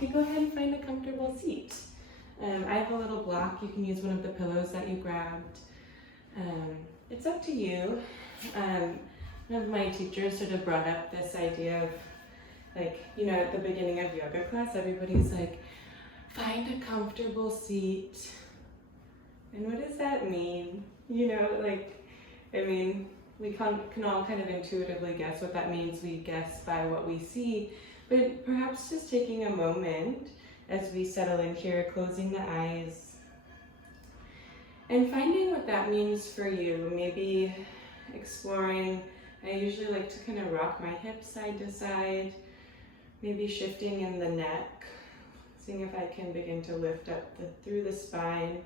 you can go ahead and find a comfortable seat. I have a little block. You can use one of the pillows that you grabbed. It's up to you. One of my teachers sort of brought up this idea of, like, you know, at the beginning of yoga class, everybody's like, find a comfortable seat. And what does that mean? You know, like, I mean, we can all kind of intuitively guess what that means. We guess by what we see, but perhaps just taking a moment as we settle in here, closing the eyes, and finding what that means for you. Maybe exploring, I usually like to kind of rock my hips side to side, maybe shifting in the neck, seeing if I can begin to lift up through the spine,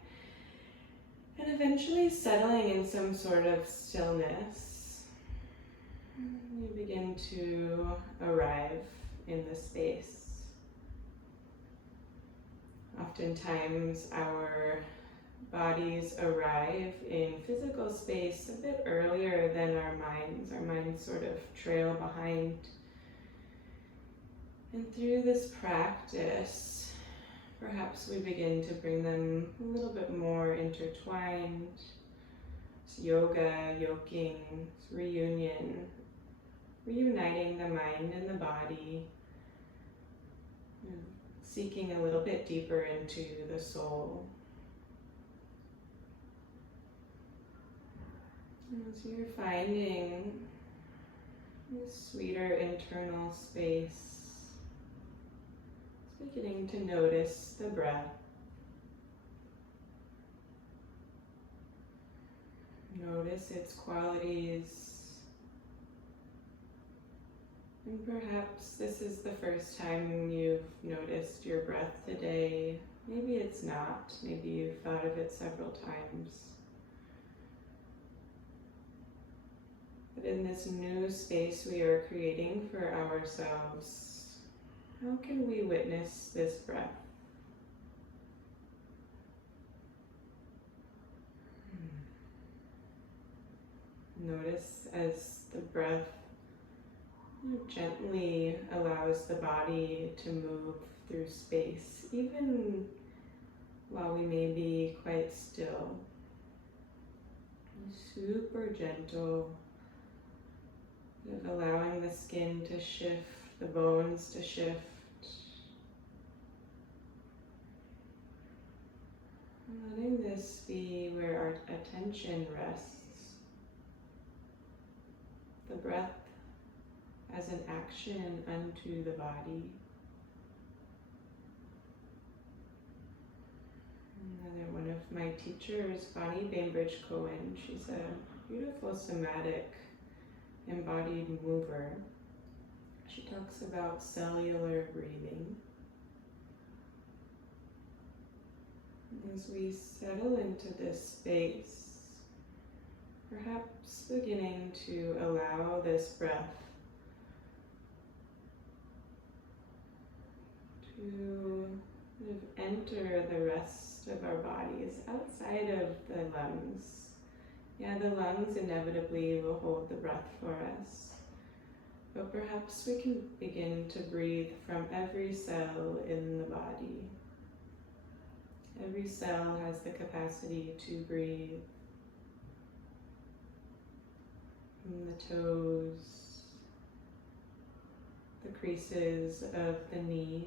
and eventually settling in some sort of stillness. You begin to arrive in the space. Oftentimes our bodies arrive in physical space a bit earlier than our minds. Our minds sort of trail behind. And through this practice, perhaps we begin to bring them a little bit more intertwined. It's yoga, yoking, it's reunion, reuniting the mind and the body, seeking a little bit deeper into the soul. As you're finding a sweeter internal space, it's beginning to notice the breath. Notice its qualities. And perhaps this is the first time you've noticed your breath today. Maybe it's not. Maybe you've thought of it several times. But in this new space we are creating for ourselves, how can we witness this breath? Notice as the breath gently allows the body to move through space, even while we may be quite still. Super gentle, allowing the skin to shift, the bones to shift. Letting this be where our attention rests. The breath as an action unto the body. Another one of my teachers, Bainbridge Cohen, she's a beautiful somatic embodied mover. She talks about cellular breathing. As we settle into this space, perhaps beginning to allow this breath to sort of enter the rest of our bodies outside of the lungs. Yeah, the lungs inevitably will hold the breath for us, but perhaps we can begin to breathe from every cell in the body. Every cell has the capacity to breathe. From the toes, the creases of the knees,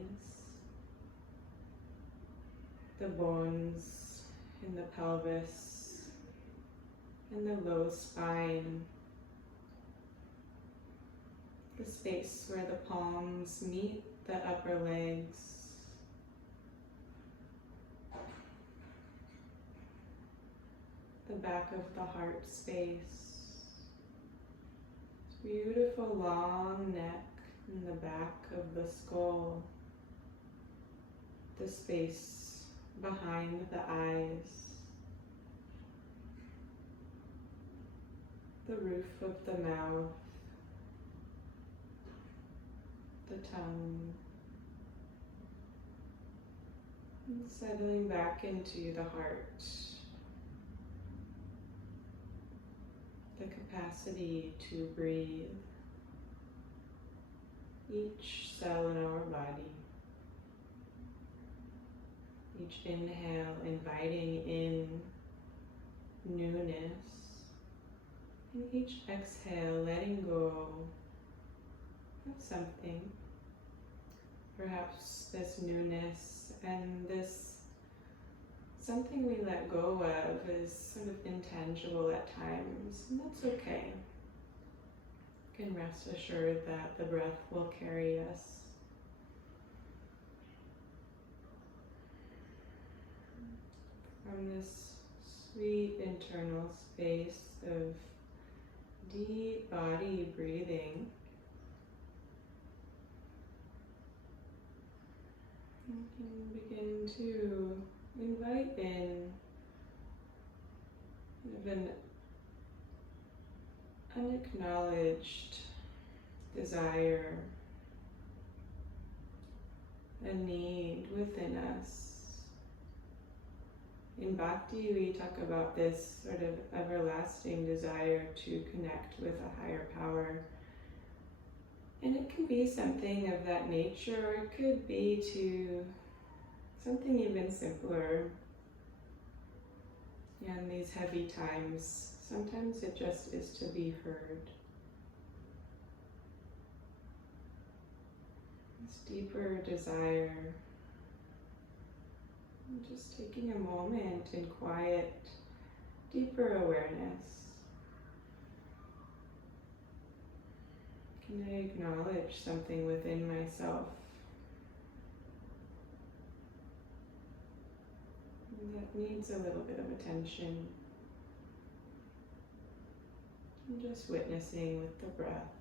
the bones in the pelvis, and the low spine, the space where the palms meet the upper legs, the back of the heart space. Beautiful long neck in the back of the skull, the space behind the eyes, the roof of the mouth, the tongue, and settling back into the heart. The capacity to breathe. Each cell in our body Each inhale, inviting in newness. And each exhale, letting go of something. Perhaps this newness and this something we let go of is sort of intangible at times, and that's okay. You can rest assured that the breath will carry us. From this sweet internal space of deep body breathing, you can begin to invite in an unacknowledged desire, a need within us. In Bhakti, we talk about this sort of everlasting desire to connect with a higher power. And it can be something of that nature, or it could be to something even simpler. Yeah, in these heavy times, sometimes it just is to be heard. This deeper desire. And just taking a moment in quiet, deeper awareness. Can I acknowledge something within myself that needs a little bit of attention? And just witnessing with the breath.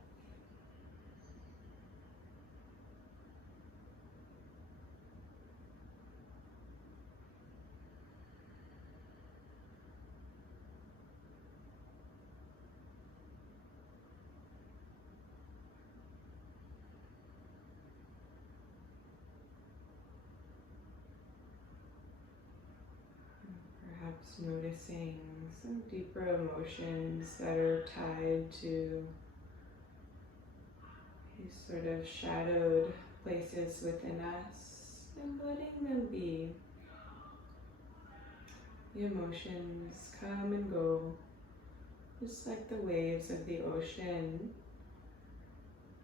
Perhaps noticing some deeper emotions that are tied to these sort of shadowed places within us, and letting them be. The emotions come and go, just like the waves of the ocean,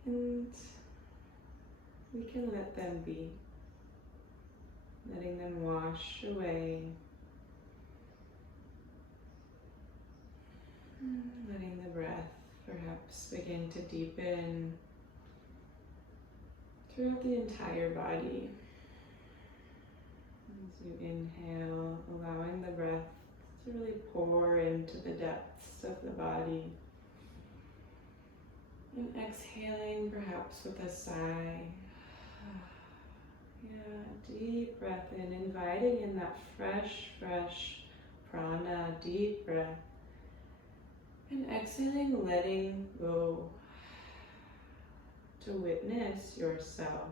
and we can let them be, letting them wash away. Letting the breath perhaps begin to deepen throughout the entire body. As you inhale, allowing the breath to really pour into the depths of the body. And exhaling perhaps with a sigh. Yeah, deep breath in, inviting in that fresh prana, deep breath. And exhaling, letting go, to witness yourself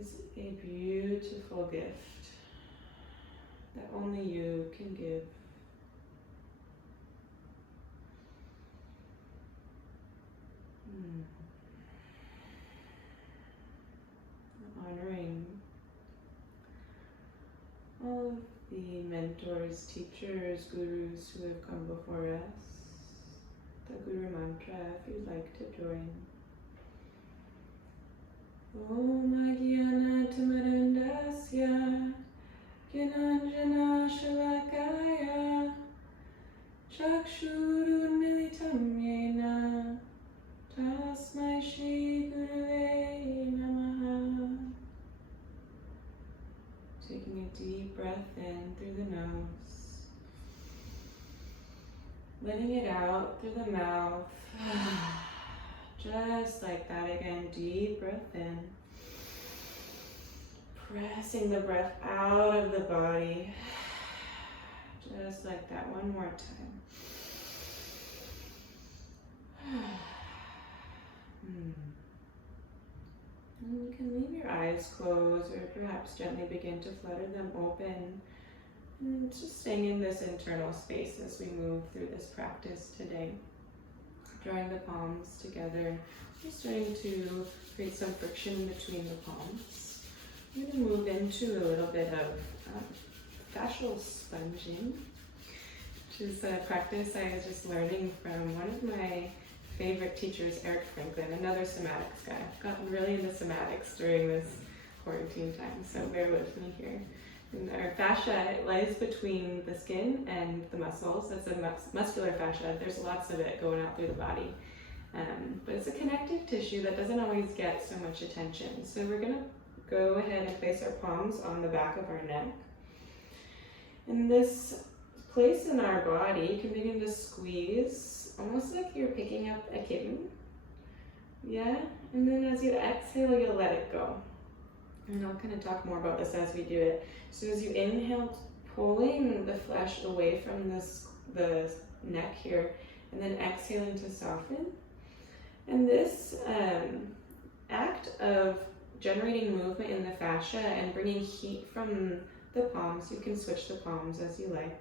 is a beautiful gift that only you can give. Honoring all of the mentors, teachers, gurus who have come before us. The Guru Mantra, if you'd like to join. Om Jnana Tamarandasya Gyananjana Shalakaya Chakshurunmilitam Yena Tasmai Shri Gurave Namaha. Taking a deep breath in through the nose, letting it out through the mouth. Just like that again, deep breath in. Pressing the breath out of the body. Just like that, one more time. And you can leave your eyes closed or perhaps gently begin to flutter them open. And just staying in this internal space as we move through this practice today. Drawing the palms together, just starting to create some friction between the palms. I'm going to move into a little bit of fascial sponging, which is a practice I was just learning from one of my favorite teachers, Eric Franklin, another somatics guy. I've gotten really into somatics during this quarantine time, so bear with me here. And our fascia, it lies between the skin and the muscles. It's a muscular fascia. There's lots of it going out through the body. But it's a connective tissue that doesn't always get so much attention. So we're going to go ahead and place our palms on the back of our neck. In this place in our body, you can begin to squeeze, almost like you're picking up a kitten. Yeah, and then as you exhale, you'll let it go. And I'll kind of talk more about this as we do it. So as you inhale, pulling the flesh away from the neck here, and then exhaling to soften. And this act of generating movement in the fascia and bringing heat from the palms, you can switch the palms as you like.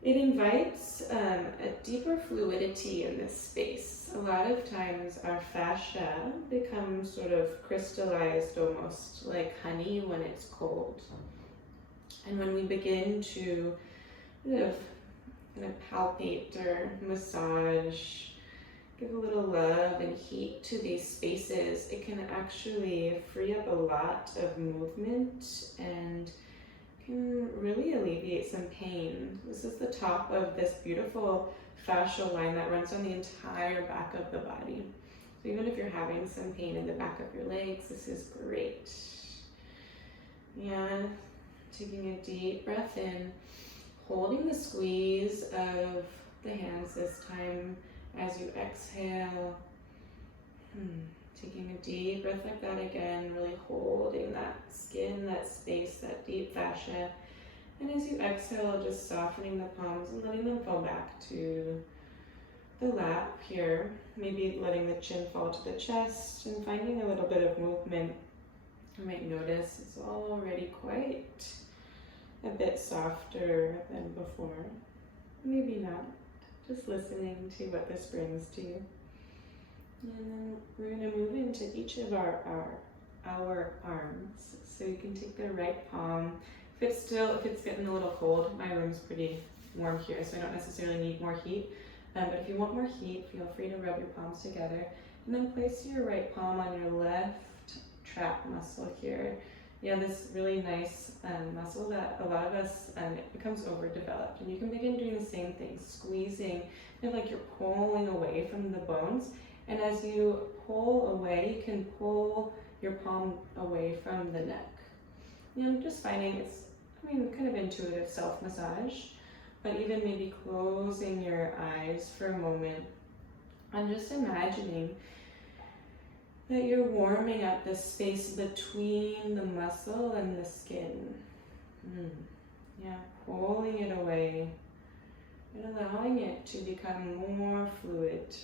It invites a deeper fluidity in this space. A lot of times our fascia becomes sort of crystallized, almost like honey when it's cold. And when we begin to kind of palpate or massage, give a little love and heat to these spaces, it can actually free up a lot of movement and can really alleviate some pain. This is the top of this beautiful fascial line that runs on the entire back of the body. So even if you're having some pain in the back of your legs, this is great. Yeah, taking a deep breath in, holding the squeeze of the hands this time as you exhale. Taking a deep breath like that again, really holding that skin, that space, that deep fascia. And as you exhale, just softening the palms and letting them fall back to the lap here. Maybe letting the chin fall to the chest and finding a little bit of movement. You might notice it's already quite a bit softer than before. Maybe not. Just listening to what this brings to you. And then we're going to move into each of our arms. So you can take the right palm. If it's getting a little cold, my room's pretty warm here, so I don't necessarily need more heat. But if you want more heat, feel free to rub your palms together. And then place your right palm on your left trap muscle here. You know, this really nice muscle that a lot of us, it becomes overdeveloped. And you can begin doing the same thing, squeezing, kind of like you're pulling away from the bones. And as you pull away, you can pull your palm away from the neck. You know, just finding it's, kind of intuitive self-massage, but even maybe closing your eyes for a moment and just imagining that you're warming up the space between the muscle and the skin. Yeah, pulling it away and allowing it to become more fluid.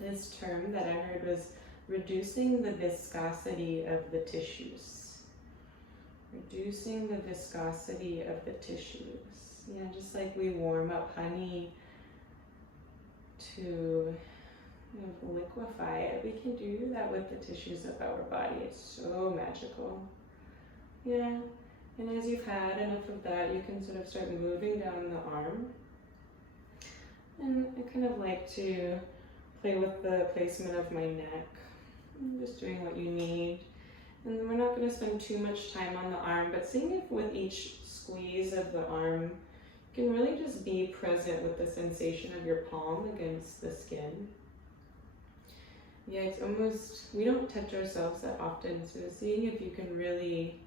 This term that I heard was reducing the viscosity of the tissues. Reducing the viscosity of the tissues. Yeah, just like we warm up honey to liquefy it, we can do that with the tissues of our body. It's so magical. Yeah, and as you've had enough of that, you can sort of start moving down the arm. And I kind of like to play with the placement of my neck. I'm just doing what you need. And we're not going to spend too much time on the arm, but seeing if with each squeeze of the arm, you can really just be present with the sensation of your palm against the skin. Yeah, it's almost, we don't touch ourselves that often, so seeing if you can really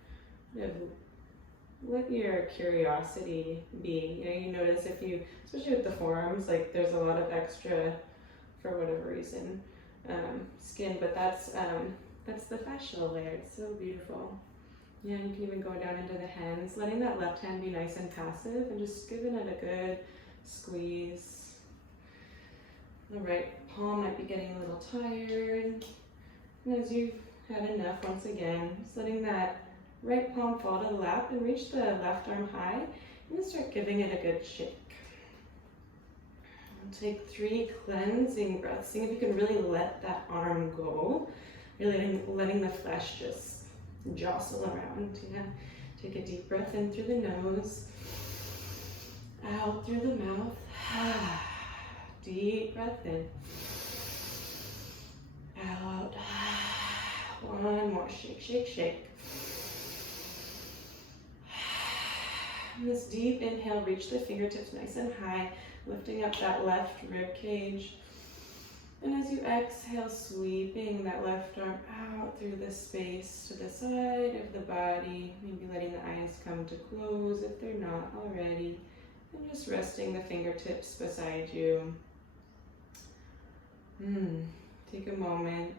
let your curiosity be. You notice if you, especially with the forearms, like there's a lot of extra, for whatever reason, skin, but that's the fascial layer. It's so beautiful. Yeah, you can even go down into the hands, letting that left hand be nice and passive and just giving it a good squeeze. The right palm might be getting a little tired. And as you've had enough, once again, just letting that right palm fall to the lap and reach the left arm high and then start giving it a good shake. Take 3 cleansing breaths. See if you can really let that arm go. Really letting the flesh just jostle around. Yeah. Take a deep breath in through the nose, out through the mouth. Deep breath in, out. One more, shake, shake, shake. And this deep inhale, reach the fingertips nice and high, lifting up that left rib cage. And as you exhale, sweeping that left arm out through the space to the side of the body, maybe letting the eyes come to close if they're not already, and just resting the fingertips beside you. Take a moment,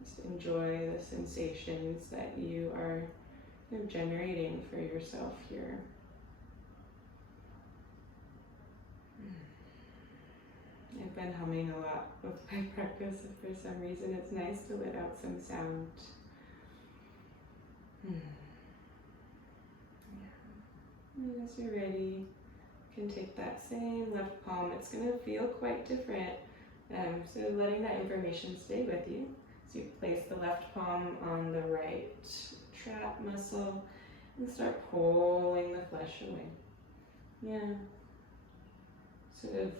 just enjoy the sensations that you are generating for yourself here. I've been humming a lot with my practice. If for some reason it's nice to let out some sound. Yeah. And as you're ready, you can take that same left palm. It's going to feel quite different. So letting that information stay with you. So you place the left palm on the right trap muscle and start pulling the flesh away. Yeah. Sort of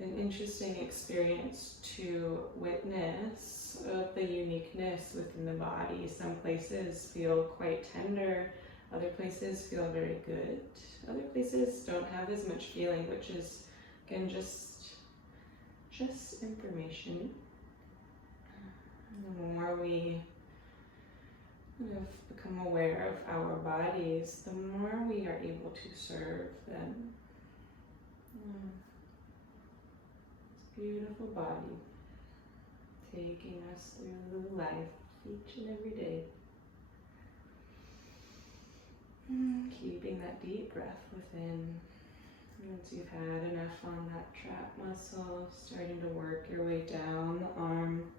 an interesting experience to witness of the uniqueness within the body. Some places feel quite tender, other places feel very good, other places don't have as much feeling, which is again just information. The more we kind of become aware of our bodies, the more we are able to serve them. Beautiful body, taking us through life each and every day. Keeping that deep breath within. Once you've had enough on that trap muscle, starting to work your way down the arm.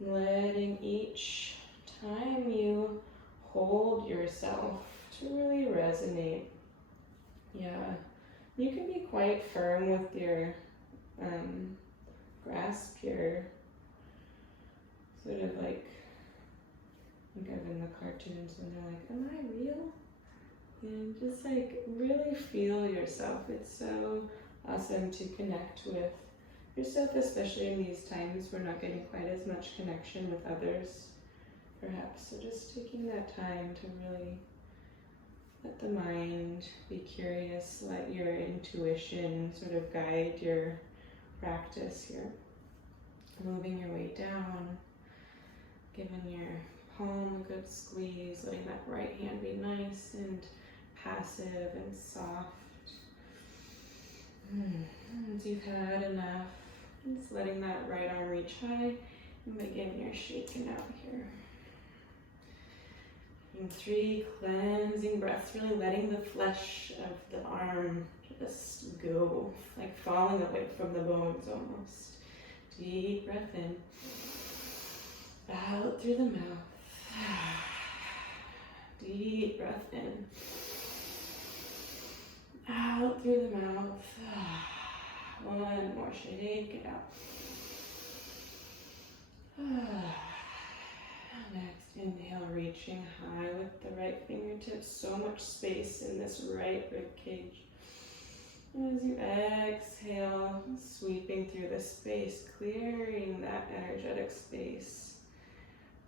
Letting each time you hold yourself to really resonate. Yeah, you can be quite firm with your grasp here, sort of like, think of in the cartoons when they're like, am I real? And just like really feel yourself. It's so awesome to connect with yourself, especially in these times we're not getting quite as much connection with others, perhaps. So just taking that time to really let the mind be curious, let your intuition sort of guide your practice here. Moving your way down, giving your palm a good squeeze, letting that right hand be nice and passive and soft. Once you've had enough, just letting that right arm reach high and begin your shaking out here. And 3 cleansing breaths, really letting the flesh of the arm just go, like falling away from the bones almost. Deep breath in, out through the mouth. Deep breath in, out through the mouth. One more, shake it out. Next, inhale, reaching high with the right fingertips. So much space in this right rib cage. And as you exhale, sweeping through the space, clearing that energetic space.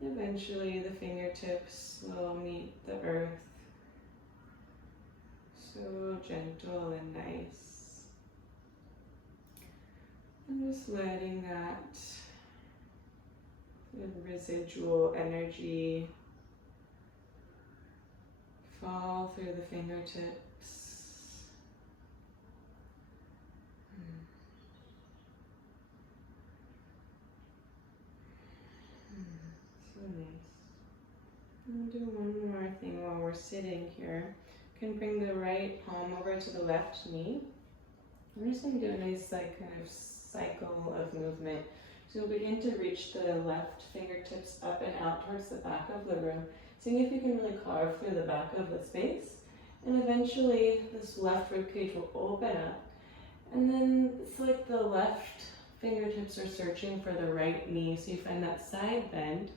Eventually, the fingertips will meet the earth. So gentle and nice. And just letting that residual energy fall through the fingertips. So nice. And do one more thing while we're sitting here. You can bring the right palm over to the left knee. I'm just going to do a nice kind of cycle of movement. So you'll begin to reach the left fingertips up and out towards the back of the room, seeing if you can really carve through the back of the space. And eventually this left rib cage will open up. And then it's like the left fingertips are searching for the right knee. So you find that side bend.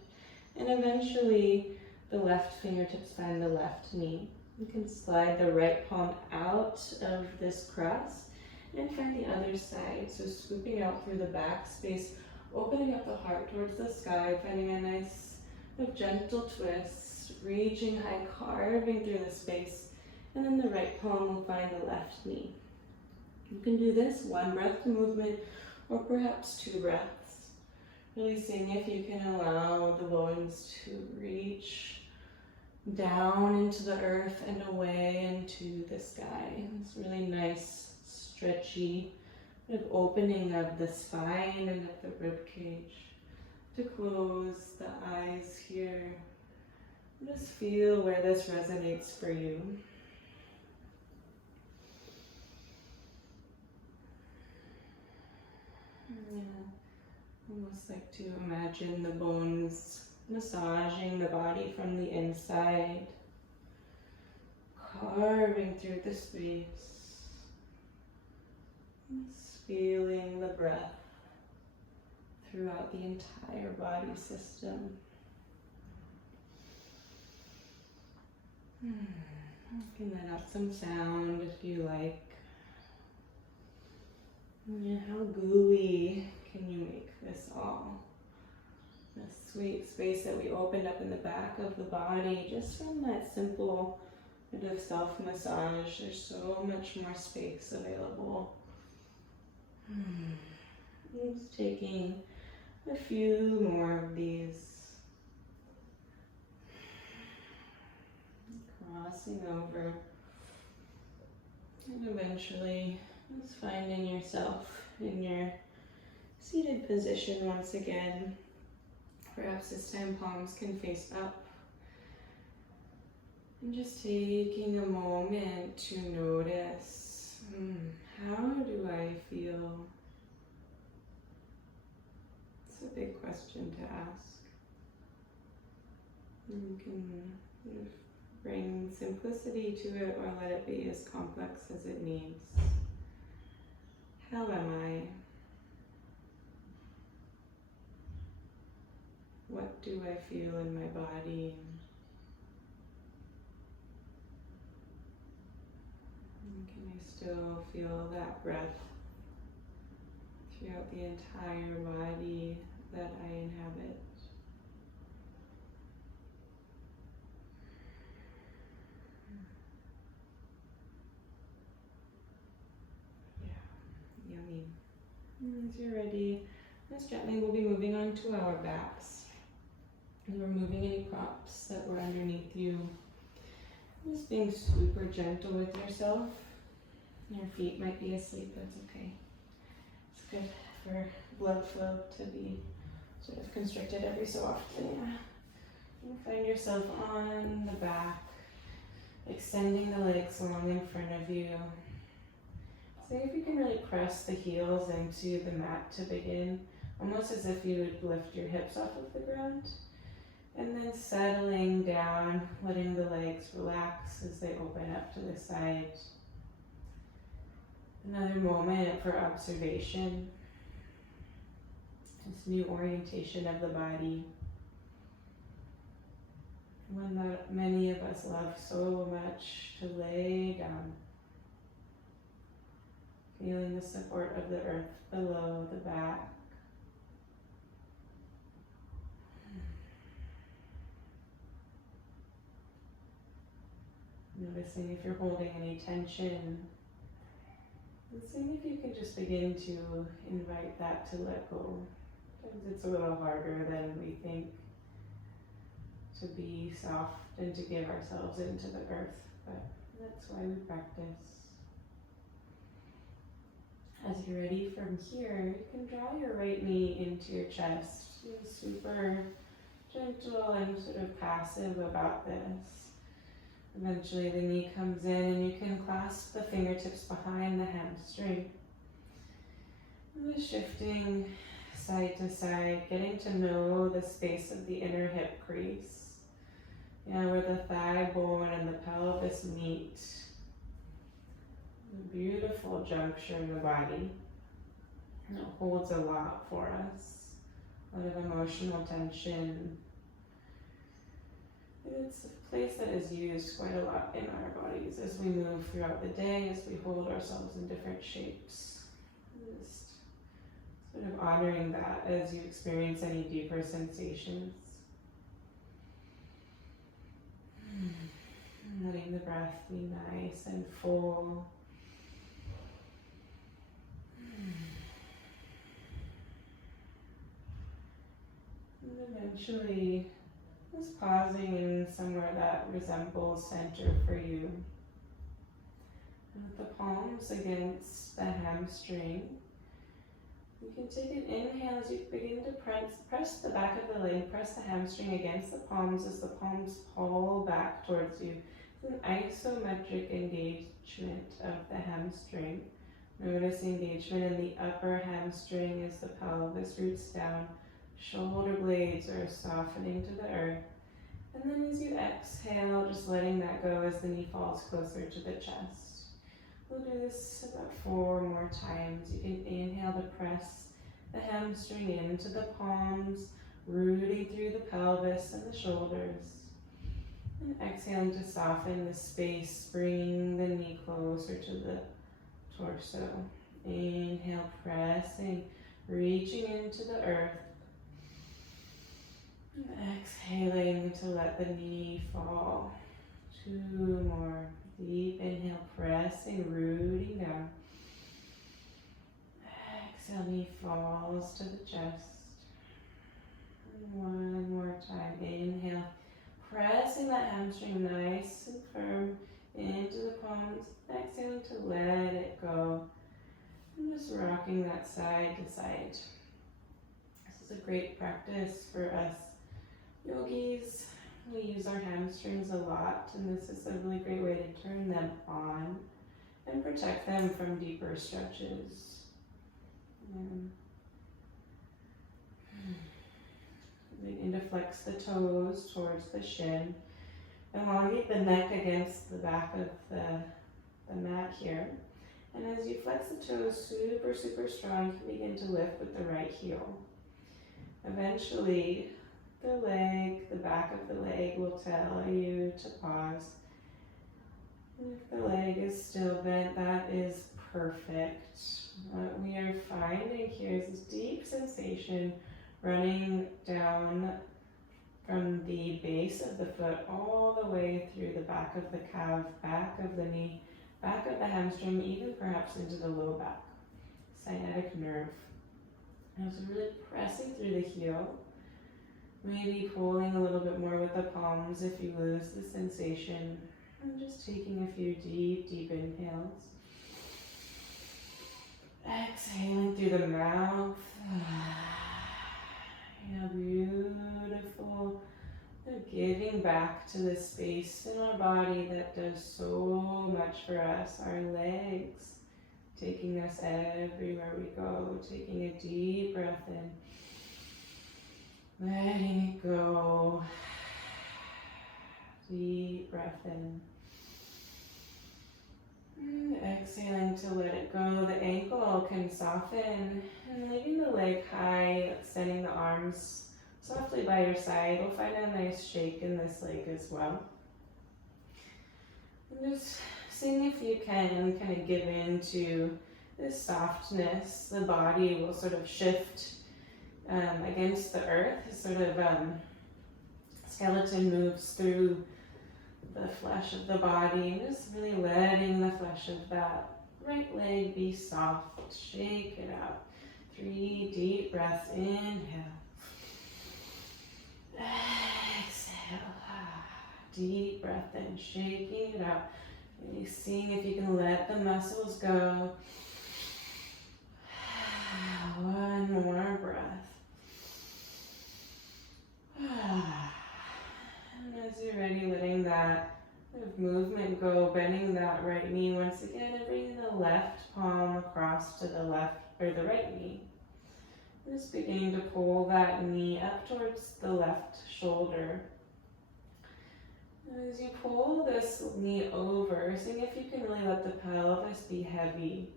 And eventually, the left fingertips find the left knee. You can slide the right palm out of this cross and find the other side. So scooping out through the back space, opening up the heart towards the sky, finding a nice gentle twist, reaching high, carving through the space, and then the right palm will find the left knee. You can do this one breath movement or perhaps 2 breaths. Really seeing if you can allow the bones to reach down into the earth and away into the sky. It's really nice, stretchy, opening of the spine and of the rib cage. To close the eyes here, just feel where this resonates for you. Yeah. Almost like to imagine the bones massaging the body from the inside, carving through the space, just feeling the breath throughout the entire body system. You can let out some sound if you like. Yeah, how gooey can you make this all? This sweet space that we opened up in the back of the body, just from that simple bit of self-massage. There's so much more space available. Just taking a few more of these. Crossing over. And eventually just finding yourself in your seated position once again. Perhaps this time palms can face up. And just taking a moment to notice, how do I feel? It's a big question to ask. You can bring simplicity to it or let it be as complex as it needs. How am I? What do I feel in my body? And can I still feel that breath throughout the entire body that I inhabit? Yeah, yummy. As you're ready, just gently we'll be moving on to our backs. And removing any props that were underneath you. Just being super gentle with yourself. Your feet might be asleep, that's okay. It's good for blood flow to be sort of constricted every so often, yeah. You find yourself on the back, extending the legs long in front of you. See if you can really press the heels into the mat to begin, almost as if you would lift your hips off of the ground. And then settling down, letting the legs relax as they open up to the sides. Another moment for observation. This new orientation of the body. One that many of us love so much to lay down. Feeling the support of the earth below the back. Noticing if you're holding any tension. And seeing if you can just begin to invite that to let go. Sometimes it's a little harder than we think to be soft and to give ourselves into the earth, but that's why we practice. As you're ready from here, you can draw your right knee into your chest. Be super gentle and sort of passive about this. Eventually the knee comes in and you can clasp the fingertips behind the hamstring. And just shifting side to side, getting to know the space of the inner hip crease. Where the thigh bone and the pelvis meet. A beautiful juncture in the body. And it holds a lot for us. A lot of emotional tension. It's a place that is used quite a lot in our bodies as we move throughout the day, as we hold ourselves in different shapes. Just sort of honoring that as you experience any deeper sensations. Letting the breath be nice and full. And eventually, just pausing somewhere that resembles center for you. And with the palms against the hamstring, you can take an inhale as you begin to press the back of the leg, press the hamstring against the palms as the palms pull back towards you. It's an isometric engagement of the hamstring. Notice engagement in the upper hamstring as the pelvis roots down. Shoulder blades are softening to the earth. And then as you exhale, just letting that go as the knee falls closer to the chest. We'll do this about 4 more times. You can inhale to press the hamstring into the palms, rooting through the pelvis and the shoulders. And exhaling to soften the space, bringing the knee closer to the torso. Inhale, pressing, reaching into the earth. And exhaling to let the knee fall. 2 more. Deep inhale, pressing, rooting down. Exhale, knee falls to the chest. And 1 more time. Inhale, pressing that hamstring nice and firm into the palms. Exhaling to let it go. And just rocking that side to side. This is a great practice for us yogis. We use our hamstrings a lot, and this is a really great way to turn them on and protect them from deeper stretches. Begin to flex the toes towards the shin. Elongate the neck against the back of the mat here. And as you flex the toes super, super strong, you can begin to lift with the right heel. Eventually, the back of the leg will tell you to pause. And if the leg is still bent, that is perfect. What we are finding here is this deep sensation running down from the base of the foot all the way through the back of the calf, back of the knee, back of the hamstring, even perhaps into the low back, sciatic nerve. And so really pressing through the heel. Maybe pulling a little bit more with the palms if you lose the sensation. And just taking a few deep, deep inhales. Exhaling through the mouth. Yeah, beautiful. Giving back to the space in our body that does so much for us. Our legs, taking us everywhere we go. Taking a deep breath in. Letting it go. Deep breath in. And exhaling to let it go. The ankle can soften. And leaving the leg high, extending the arms softly by your side. You'll find a nice shake in this leg as well. And just seeing if you can kind of give in to this softness. The body will sort of shift against the earth, sort of skeleton moves through the flesh of the body, and just really letting the flesh of that right leg be soft. Shake it out. 3 deep breaths. Inhale. Exhale. Deep breath in, shaking it out. Really seeing if you can let the muscles go. 1 more breath. And as you're ready, letting that movement go, bending that right knee once again, and bringing the left palm across to the left or the right knee. Just beginning to pull that knee up towards the left shoulder. As you pull this knee over, seeing if you can really let the pelvis be heavy.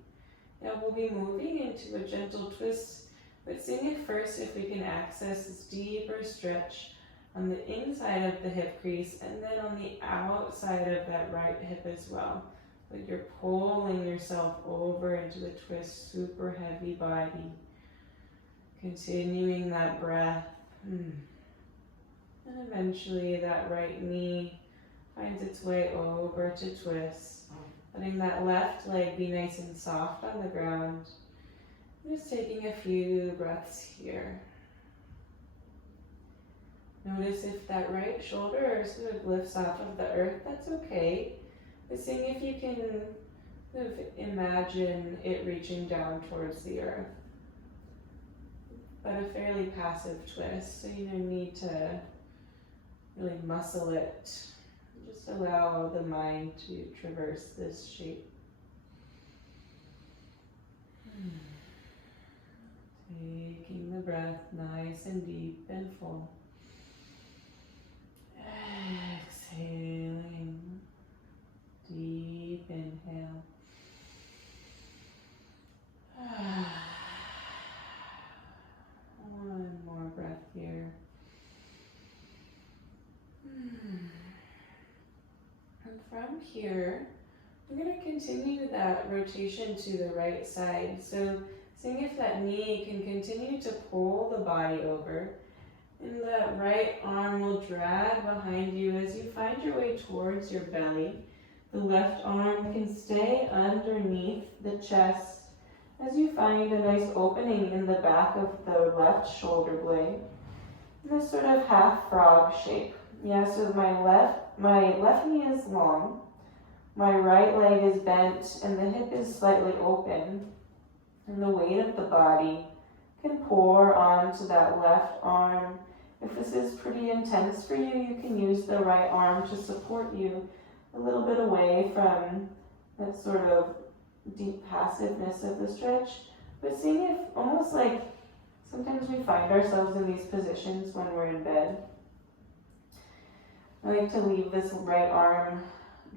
Now we'll be moving into a gentle twist, but seeing it first if we can access this deeper stretch on the inside of the hip crease and then on the outside of that right hip as well. Like you're pulling yourself over into the twist, super heavy body. Continuing that breath. And eventually that right knee finds its way over to twist. Letting that left leg be nice and soft on the ground. Just taking a few breaths here. Notice if that right shoulder sort of lifts off of the earth, that's okay. But seeing if you can sort of imagine it reaching down towards the earth. But a fairly passive twist, so you don't need to really muscle it. Just allow the mind to traverse this shape. Taking the breath nice and deep and full. Exhaling. Deep inhale. One more breath here. And from here, we're going to continue that rotation to the right side. So seeing if that knee can continue to pull the body over. And the right arm will drag behind you as you find your way towards your belly. The left arm can stay underneath the chest as you find a nice opening in the back of the left shoulder blade. In this sort of half frog shape. Yeah, so my left knee is long, my right leg is bent, and the hip is slightly open. And the weight of the body can pour onto that left arm. If this is pretty intense for you, you can use the right arm to support you a little bit away from that sort of deep passiveness of the stretch. But seeing if, almost like, sometimes we find ourselves in these positions when we're in bed. I like to leave this right arm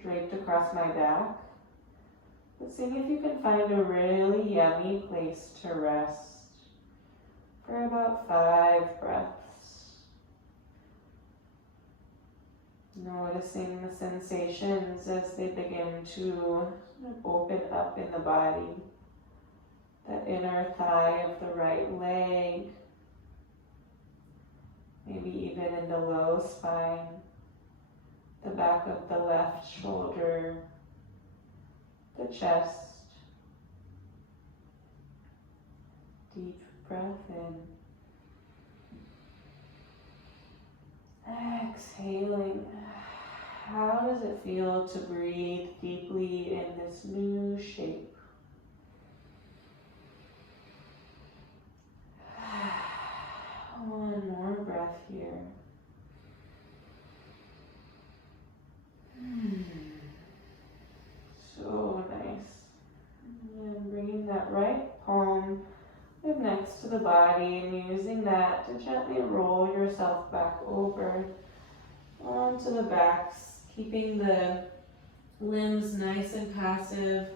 draped across my back. But seeing if you can find a really yummy place to rest for about 5 breaths. Noticing the sensations as they begin to open up in the body. That inner thigh of the right leg. Maybe even in the low spine. The back of the left shoulder. The chest. Deep breath in. Exhaling. How does it feel to breathe deeply in this new shape? One more breath here. So nice. And bringing that right palm up next to the body and using that to gently roll yourself back over onto the backs, keeping the limbs nice and passive.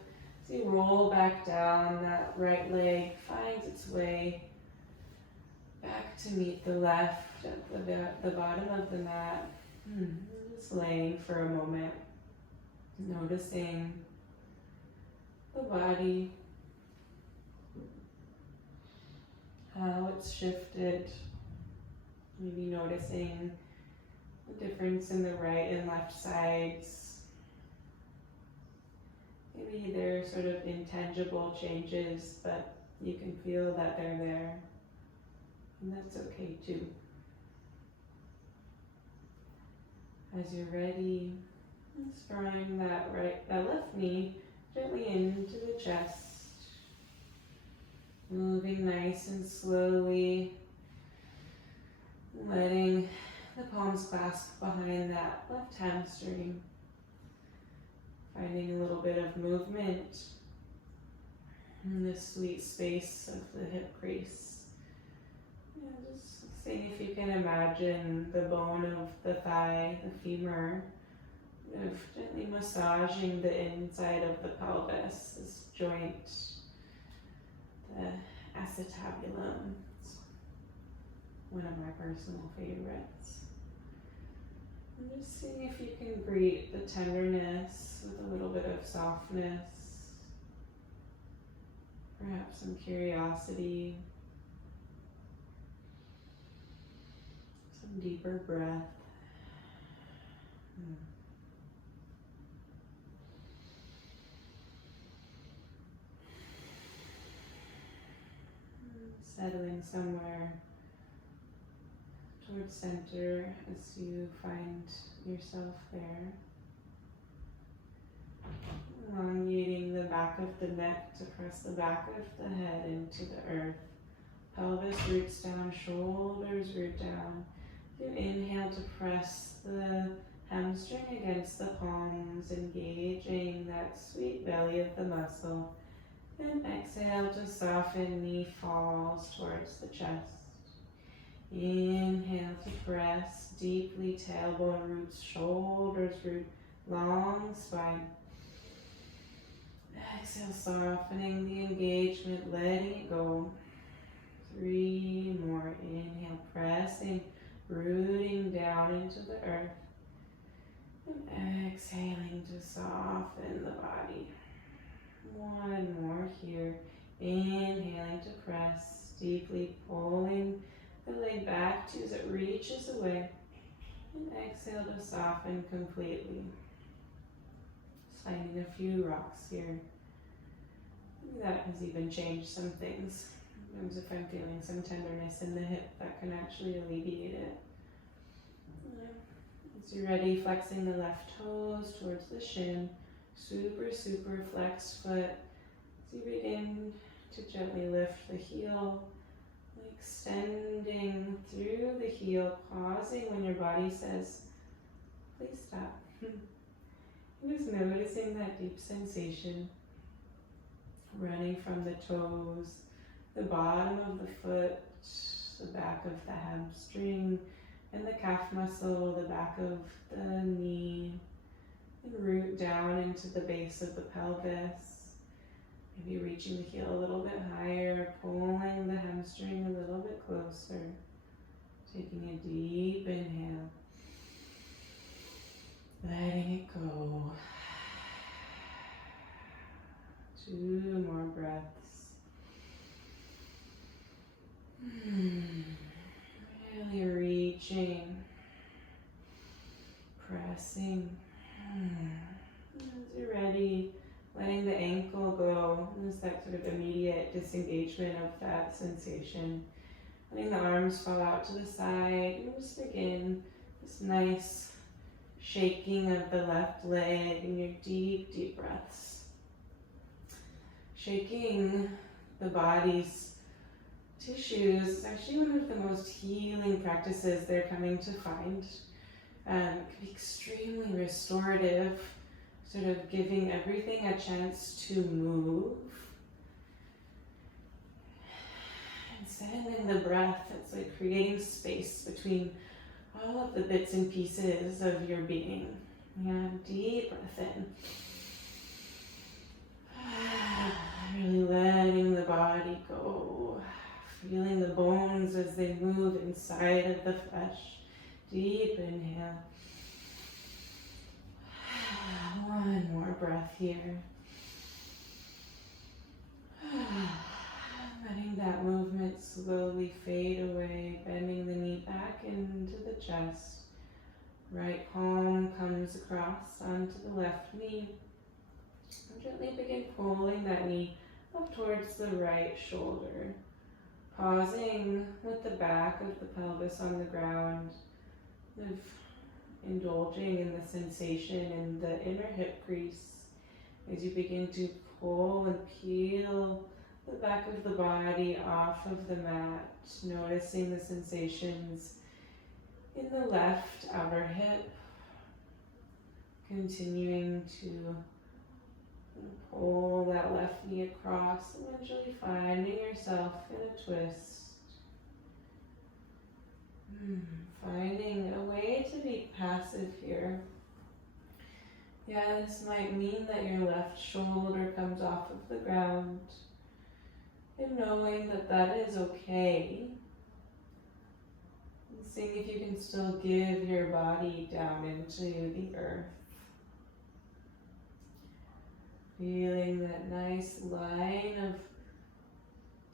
As you roll back down, that right leg finds its way back to meet the left at the bottom of the mat. Just laying for a moment, noticing the body, how it's shifted, maybe noticing the difference in the right and left sides. Maybe they're sort of intangible changes, but you can feel that they're there, and that's okay too. As you're ready, just drawing that left knee gently into the chest. Moving nice and slowly, letting the palms clasp behind that left hamstring. Finding a little bit of movement in this sweet space of the hip crease. Just seeing if you can imagine the bone of the thigh, the femur, gently massaging the inside of the pelvis, this joint, the acetabulum. It's one of my personal favorites. And just seeing if you can greet the tenderness with a little bit of softness, perhaps some curiosity, some deeper breath. Settling somewhere towards center as you find yourself there. Elongating the back of the neck to press the back of the head into the earth. Pelvis roots down, shoulders root down. You inhale to press the hamstring against the palms, engaging that sweet belly of the muscle. And exhale to soften, knee falls towards the chest. Inhale to press deeply, tailbone roots, shoulders root, long spine. Exhale, softening the engagement, letting it go. 3 more. Inhale, pressing, rooting down into the earth. And exhaling to soften the body. 1 more here. Inhaling to press, deeply pulling the leg back to as it reaches away. And exhale to soften completely. Just finding a few rocks here. Maybe that has even changed some things. Sometimes if I'm feeling some tenderness in the hip, that can actually alleviate it. As you're ready, flexing the left toes towards the shin. Super flexed foot. As you begin to gently lift the heel, extending through the heel, pausing when your body says, please stop. Just noticing that deep sensation running from the toes, the bottom of the foot, the back of the hamstring, and the calf muscle, the back of the knee, and root down into the base of the pelvis. Maybe reaching the heel a little bit higher, pulling the hamstring a little bit closer. Taking a deep inhale. Letting it go. 2 more breaths. Really reaching, pressing. As you're ready, letting the ankle go. There's that sort of immediate disengagement of that sensation. Letting the arms fall out to the side. And just begin this nice shaking of the left leg in your deep breaths. Shaking the body's tissues is actually one of the most healing practices they're coming to find. It can be extremely restorative, sort of giving everything a chance to move. And settling the breath, it's like creating space between all of the bits and pieces of your being. Yeah, deep breath in. Really letting the body go. Feeling the bones as they move inside of the flesh. Deep inhale. 1 more breath here. Letting that movement slowly fade away, bending the knee back into the chest. Right palm comes across onto the left knee. And gently begin pulling that knee up towards the right shoulder. Pausing with the back of the pelvis on the ground, kind of indulging in the sensation in the inner hip crease as you begin to pull and peel the back of the body off of the mat, noticing the sensations in the left outer hip, continuing to pull that left knee across, eventually finding yourself in a twist. Finding a way to be passive here. Yeah, this might mean that your left shoulder comes off of the ground, and knowing that that is okay. And Seeing if you can still give your body down into the earth. Feeling that nice line of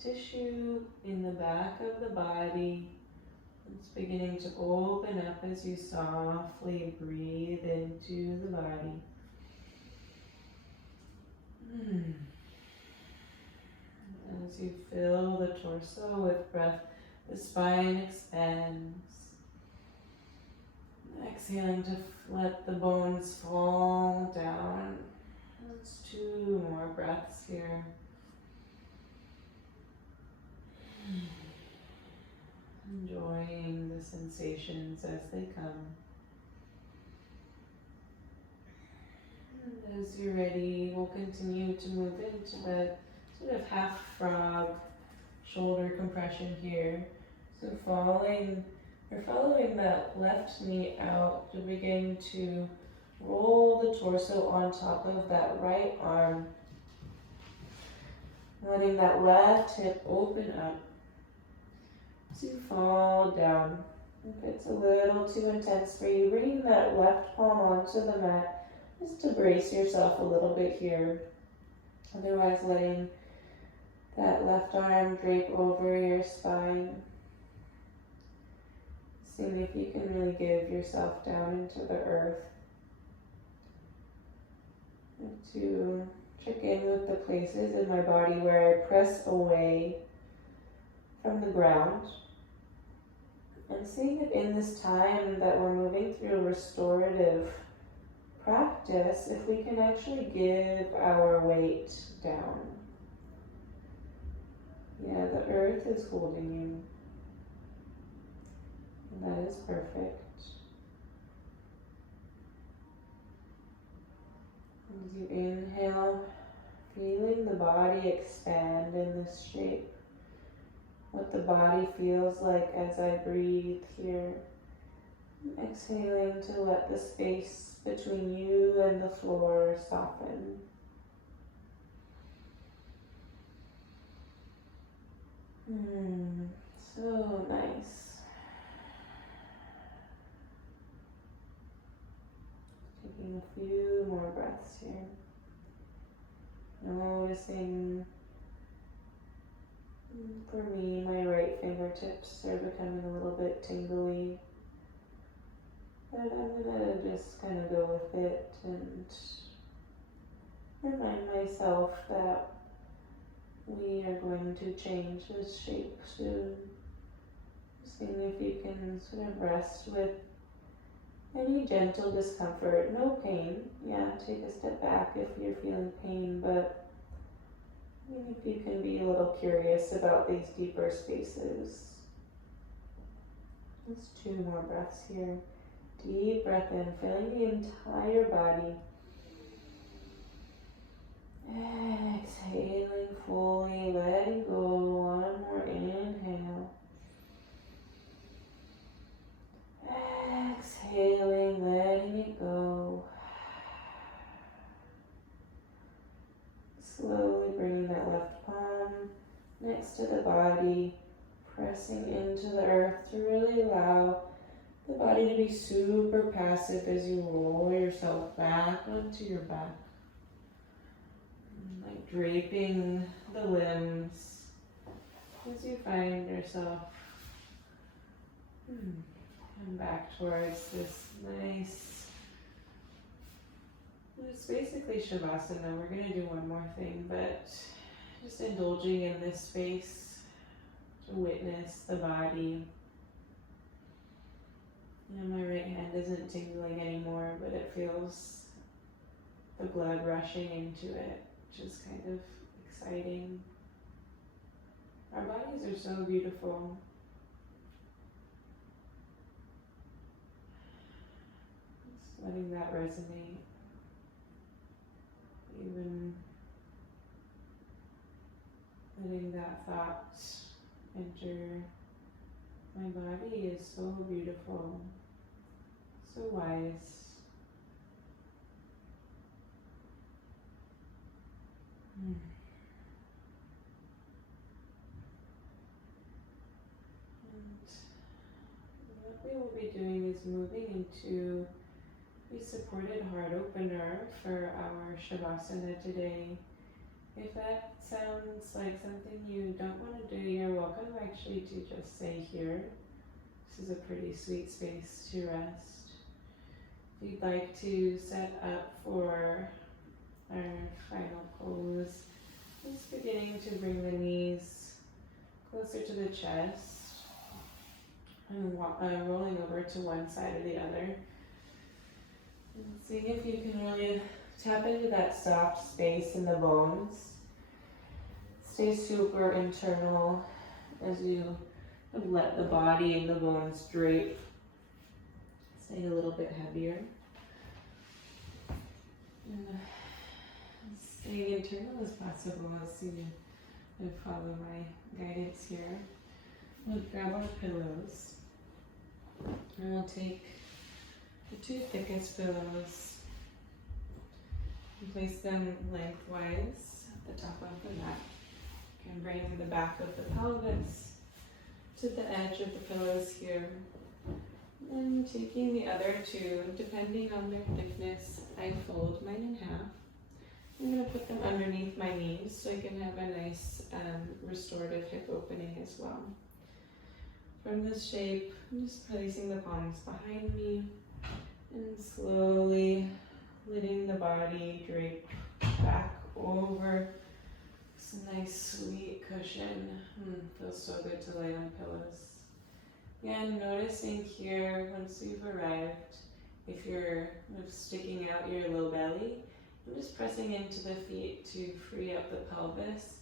tissue in the back of the body. It's beginning to open up as you softly breathe into the body. As you fill the torso with breath, the spine expands. Exhaling to let the bones fall down. Let's 2 more breaths here. Enjoying the sensations as they come. And as you're ready, we'll continue to move into the sort of half frog shoulder compression here. So we're following that left knee out to begin to roll the torso on top of that right arm. Letting that left hip open up to fall down. If it's a little too intense for you, bringing that left palm onto the mat just to brace yourself a little bit here. Otherwise, letting that left arm drape over your spine. Seeing if you can really give yourself down into the earth. And to check in with the places in my body where I press away from the ground. And seeing if in this time that we're moving through a restorative practice, if we can actually give our weight down. Yeah, the earth is holding you. And that is perfect. As you inhale, feeling the body expand in this shape. What the body feels like as I breathe here. Exhaling to let the space between you and the floor soften. So nice. Taking a few more breaths here. Noticing, for me, my right fingertips are becoming a little bit tingly. But I'm gonna just kind of go with it and remind myself that we are going to change this shape soon. Seeing if you can sort of rest with any gentle discomfort, no pain. Yeah, take a step back if you're feeling pain, but if you can be a little curious about these deeper spaces. Just 2 more breaths here. Deep breath in, filling the entire body. Exhaling fully, letting go. 1 more inhale. Exhaling, letting it go. Slowly bringing that left palm next to the body, pressing into the earth to really allow the body to be super passive as you roll yourself back onto your back. Like draping the limbs as you find yourself come back towards this nice, it's basically Shavasana. We're going to do one more thing, but just indulging in this space to witness the body. My right hand isn't tingling anymore, but it feels the blood rushing into it, which is kind of exciting. Our bodies are so beautiful. Just letting that resonate. Even letting that thought enter. My body is so beautiful, so wise. be doing is moving into a supported heart opener for our Shavasana today. If that sounds like something you don't want to do, you're welcome actually to just stay here. This is a pretty sweet space to rest. If you'd like to set up for our final pose, just beginning to bring the knees closer to the chest and rolling over to one side or the other. And seeing if you can really tap into that soft space in the bones. Stay super internal as you let the body and the bones drape. Stay a little bit heavier. And stay internal as possible as you follow my guidance here. We'll grab our pillows. And we'll take the two thickest pillows and place them lengthwise at the top of the mat. You can bring the back of the pelvis to the edge of the pillows here. And taking the other two, depending on their thickness, I fold mine in half. I'm going to put them underneath my knees so I can have a nice restorative hip opening as well. From this shape, I'm just placing the palms behind me and slowly letting the body drape back over some nice sweet cushion. Feels so good to lay on pillows. Again, noticing here once you've arrived, if you're kind of sticking out your low belly, I'm just pressing into the feet to free up the pelvis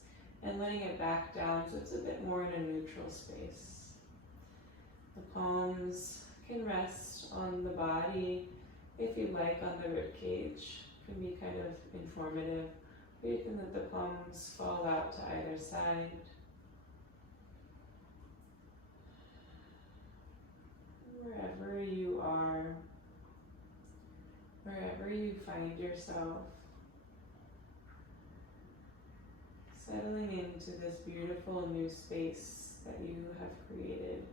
and letting it back down so it's a bit more in a neutral space. The palms can rest on the body if you like on the rib cage. It can be kind of informative. Or you can let the palms fall out to either side. Wherever you are, wherever you find yourself, settling into this beautiful new space that you have created.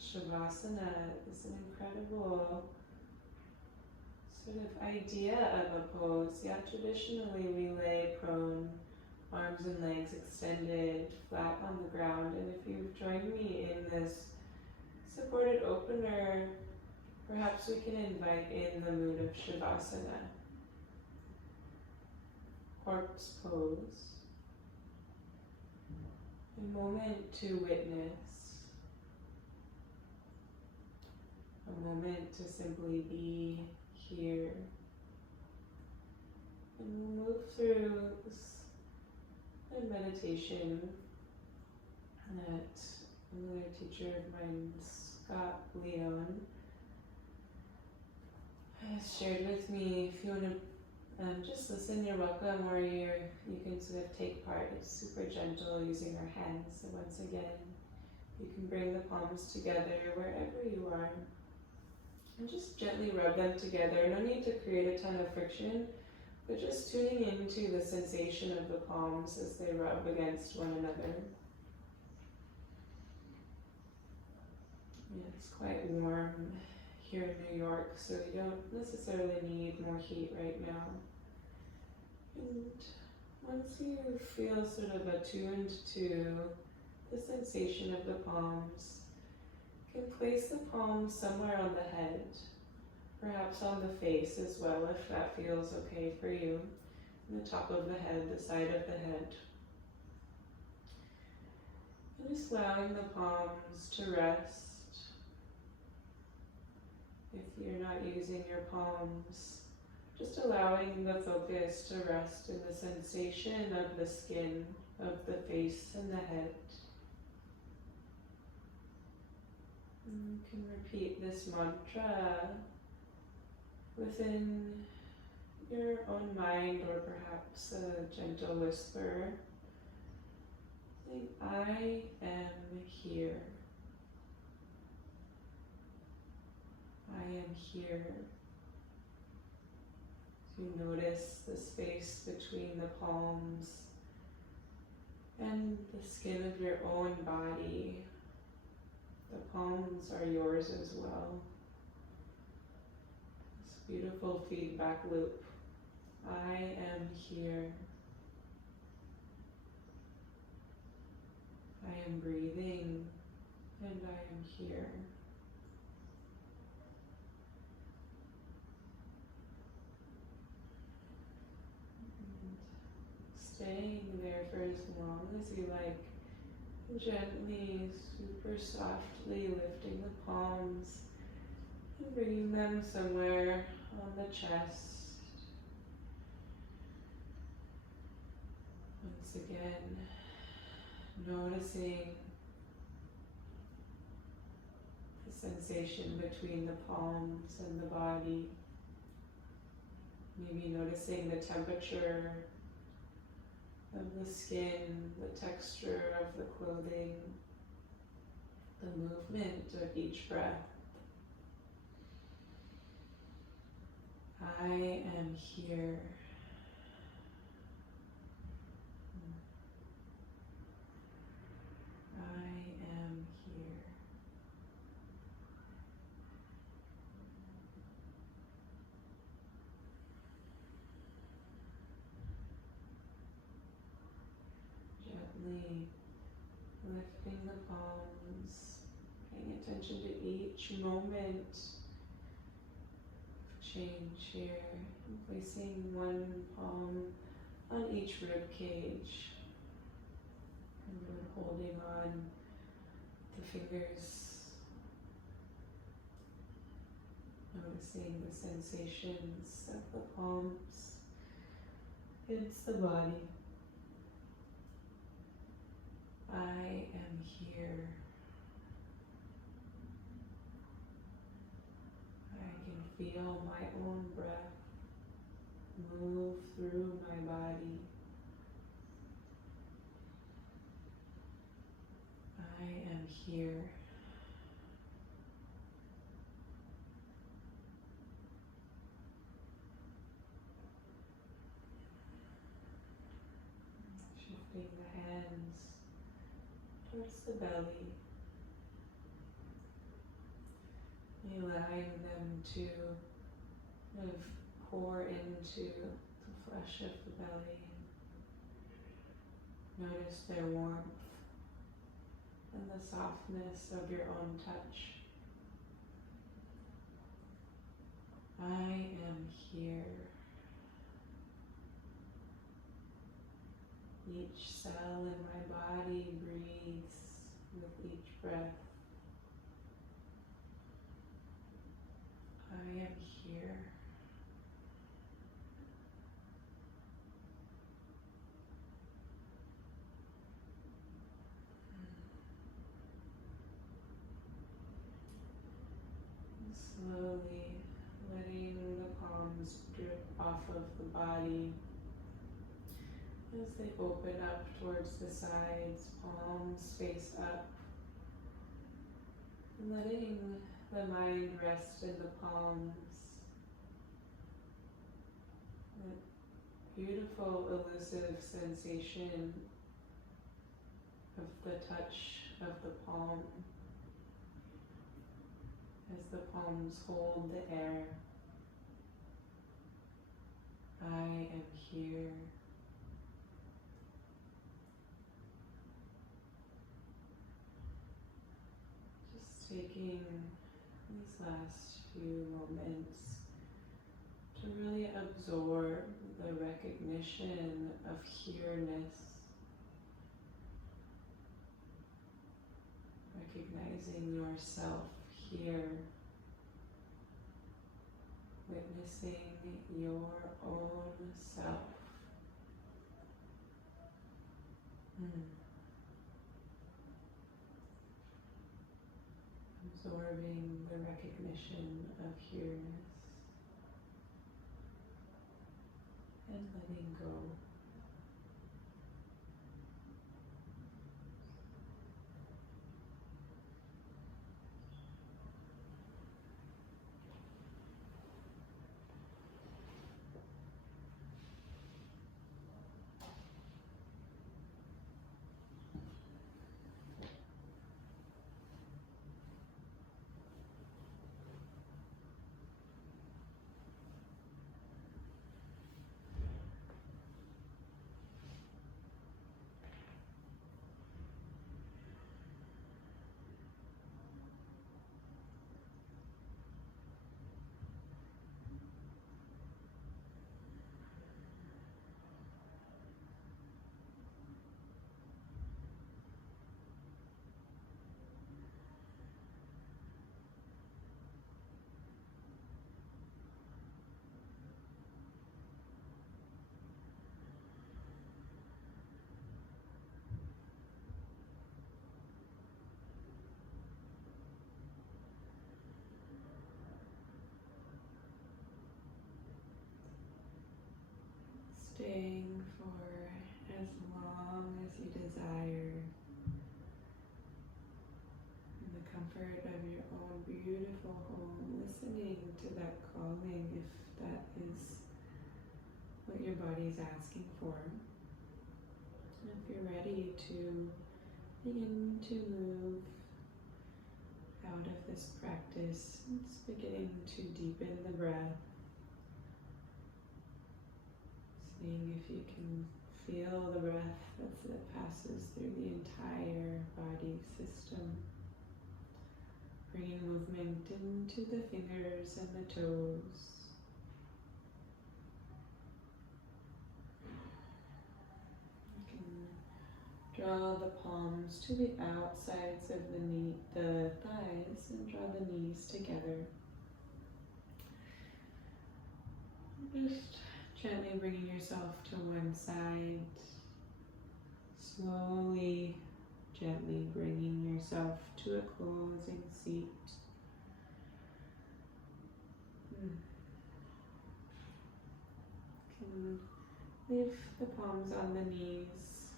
Shavasana is an incredible sort of idea of a pose. Yeah, traditionally we lay prone, arms and legs extended, flat on the ground. And if you've joined me in this supported opener, perhaps we can invite in the mood of Shavasana. Corpse pose. A moment to witness. A moment to simply be here. And we'll move through a meditation that another teacher of mine, Scott Leon, has shared with me. If you want to just listen, you're welcome, or you can sort of take part. It's super gentle using our hands. So once again, you can bring the palms together wherever you are. And just gently rub them together. No need to create a ton of friction, but just tuning into the sensation of the palms as they rub against one another. Yeah, it's quite warm here in New York, so we don't necessarily need more heat right now. And once you feel sort of attuned to the sensation of the palms, you can place the palms somewhere on the head, perhaps on the face as well, if that feels okay for you. The top of the head, the side of the head. And just allowing the palms to rest. If you're not using your palms, just allowing the focus to rest in the sensation of the skin, of the face and the head. You can repeat this mantra within your own mind, or perhaps a gentle whisper. Saying, I am here. I am here. So you notice the space between the palms, and the skin of your own body. The palms are yours as well. This beautiful feedback loop. I am here. I am breathing, and I am here. And staying there for as long as you like, gently, super softly lifting the palms and bringing them somewhere on the chest. Once again, noticing the sensation between the palms and the body. Maybe noticing the temperature of the skin, the texture of the clothing, the movement of each breath. I am here. I am here. Gently lifting the palms, paying attention to each moment of change here, and placing one palm on each rib cage, and then holding on the fingers, noticing the sensations of the palms against the body. I am here. I can feel my own breath move through my body. I am here. Shifting the hands towards the belly, allowing them to kind of pour into the flesh of the belly. Notice their warmth and the softness of your own touch. I am here. Each cell in my body breathes with each breath. I am here. Slowly letting the palms drip off of the body as they open up towards the sides, palms face up, and letting the mind rest in the palms. That beautiful, elusive sensation of the touch of the palm as the palms hold the air. I am here. Just taking these last few moments to really absorb the recognition of here-ness, recognizing yourself here, witnessing your own self. Absorbing the recognition of here-ness and letting go. body's asking for. And if you're ready to begin to move out of this practice, it's beginning to deepen the breath. Seeing if you can feel the breath that passes through the entire body system. Bringing movement into the fingers and the toes. Draw the palms to the outsides of the thighs, and draw the knees together. Just gently bringing yourself to one side. Slowly, gently bringing yourself to a closing seat. Can leave the palms on the knees.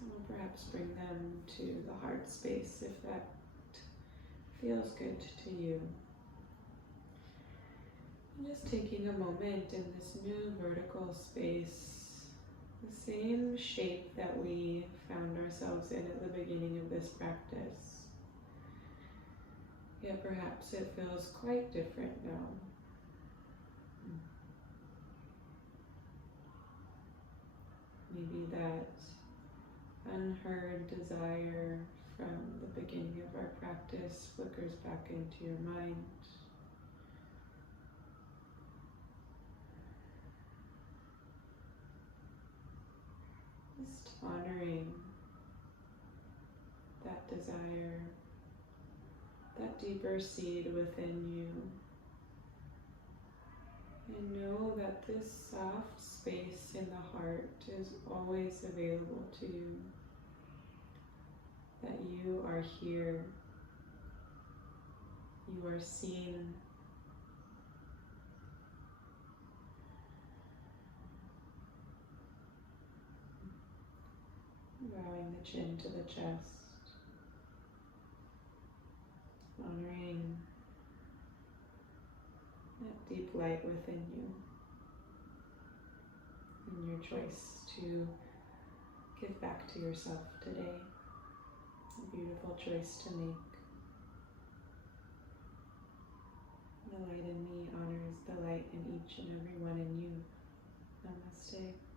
Or perhaps bring them to the heart space if that feels good to you. And just taking a moment in this new vertical space, the same shape that we found ourselves in at the beginning of this practice. Yet perhaps it feels quite different now. Maybe that unheard desire from the beginning of our practice flickers back into your mind. Just honoring that desire, that deeper seed within you. And know that this soft space in the heart is always available to you. That you are here, you are seen. Bowing the chin to the chest, honoring that deep light within you, and your choice to give back to yourself today. A beautiful choice to make. The light in me honors the light in each and every one in you. Namaste.